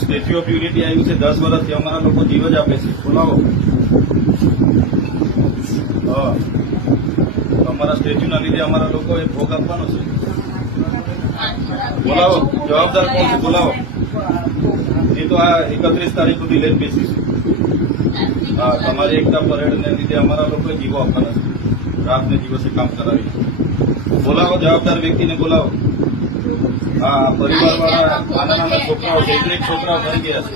Statue of unity આવ્યું છે 10 વર્ષથી અમારા લોકો જીવ જ આપે છે. બોલાવો. હા, અમારા સ્ટેચ્યુના લીધે અમારા લોકોએ ભોગ આપવાનો છે. બોલાવો. જવાબદાર કોણ છે? બોલાવો. એ તો આ 31 તારીખ સુધી લઈને બેસી છે. હા, તમારી એકતા પરેડને લીધે અમારા લોકોએ જીવો આપવાના છે. રાતને દિવસે કામ કરાવી. બોલાવો જવાબદાર વ્યક્તિને બોલાવો. હા, પરિવારવાળા નાના નાના છોકરાઓ 1 છોકરાઓ મરી ગયા છે.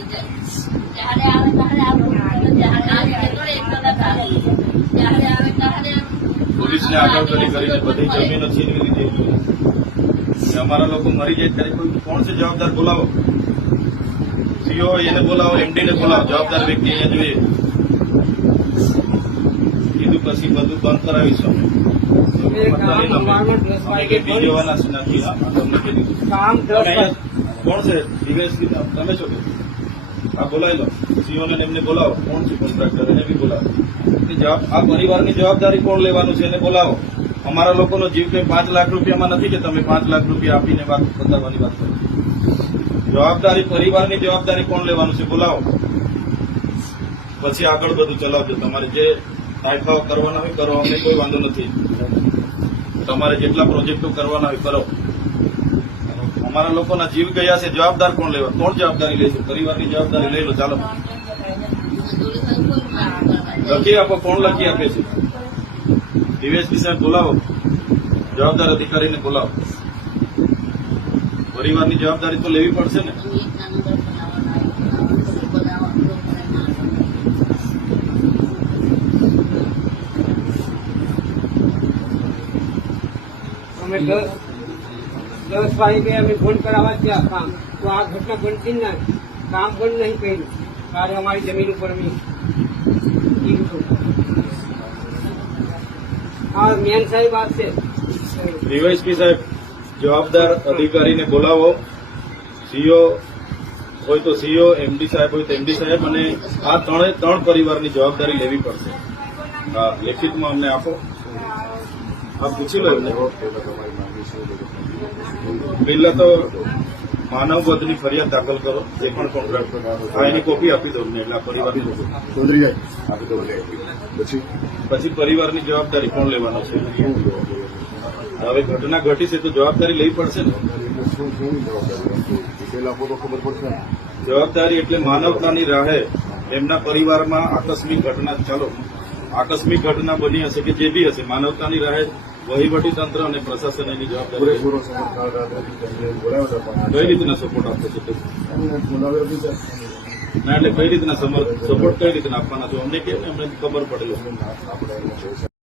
પોલીસને આગળ કરીને બધી જમીનો છીનવી લીધી. અમારા લોકો મરી જાય ત્યારે કોઈ કોણ છે જવાબદાર? બોલાવો. સીઓ એને બોલાવો, એમડીને બોલાવો. જવાબદાર વ્યક્તિ અહીંયા જોઈએ. કીધું પછી બધું બંધ કરાવીશું બીજવાના નથી. તમને કીધું કોણ છે? ડીવાયએસપી તમે છો કે? હા, બોલાવી લો. સીઓને એમને બોલાવો. કોણ છે કોન્ટ્રાક્ટર? એને બી બોલાવો. આ પરિવારની જવાબદારી કોણ લેવાનું છે એને બોલાવો. અમારા લોકોનો જીવ કંઈ 5 લાખ રૂપિયામાં નથી કે તમે 5 લાખ રૂપિયા આપીને વાત બતાવવાની વાત કરો. જવાબદારી પરિવારની જવાબદારી કોણ લેવાનું છે? બોલાવો. પછી આગળ બધું ચલાવજો. તમારે જે તાયફાઓ કરવાના હોય કરો. અમને કોઈ વાંધો નથી. તમારે જેટલા પ્રોજેક્ટો કરવાના હોય કરો. અમારા લોકોના જીવ ગયા છે. જવાબદાર કોણ લેવા? કોણ જવાબદારી લેશે? પરિવારની જવાબદારી લઈ લો. ચાલો લખી આપો. કોણ લખી આપે છે? ડીવાયએસપી સાહેબ બોલાવો. જવાબદાર અધિકારીને બોલાવો. પરિવારની જવાબદારી તો લેવી પડશે ને. અમે 10 વાગે અમે ફોન કરાવવા ત્યાં કામ તો આ ઘટના બનતી જ ના. કામ પણ નહીં કર્યું. ત્યારે અમારી જમીન ઉપર અમે હા મેન સાહેબ આવશે. ડીવાયએસપી સાહેબ જવાબદાર અધિકારીને બોલાવો. સીઓ હોય તો સીઓ, એમડી સાહેબ હોય તો એમડી સાહેબ, અને આ ત્રણ પરિવારની જવાબદારી લેવી પડશે. હા, લેખિતમાં અમને આપો. હા, પૂછી લો એમને. પહેલા તો માનવ વધની ફરિયાદ દાખલ કરો. જે પણ કોન્ટ્રાક્ટર હા એની કોપી આપી દો અમને. એટલે પરિવારની આપી દો. પછી પરિવારની જવાબદારી કોણ લેવાનો છે? હવે ઘટના ઘટી છે તો જવાબદારી લેવી પડશે ને. જવાબદારી એટલે માનવતાની રાહે એમના પરિવારમાં આકસ્મિક ઘટના આકસ્મિક ઘટના બની હશે કે જે બી હશે, માનવતાની રાહે વહીવટી તંત્ર અને પ્રશાસન એની જવાબદારી કઈ રીતના સપોર્ટ આપવો છે ના, એટલે કઈ રીતના સપોર્ટ કઈ રીતના આપવાના છો અમને કેમ? અમને ખબર પડે.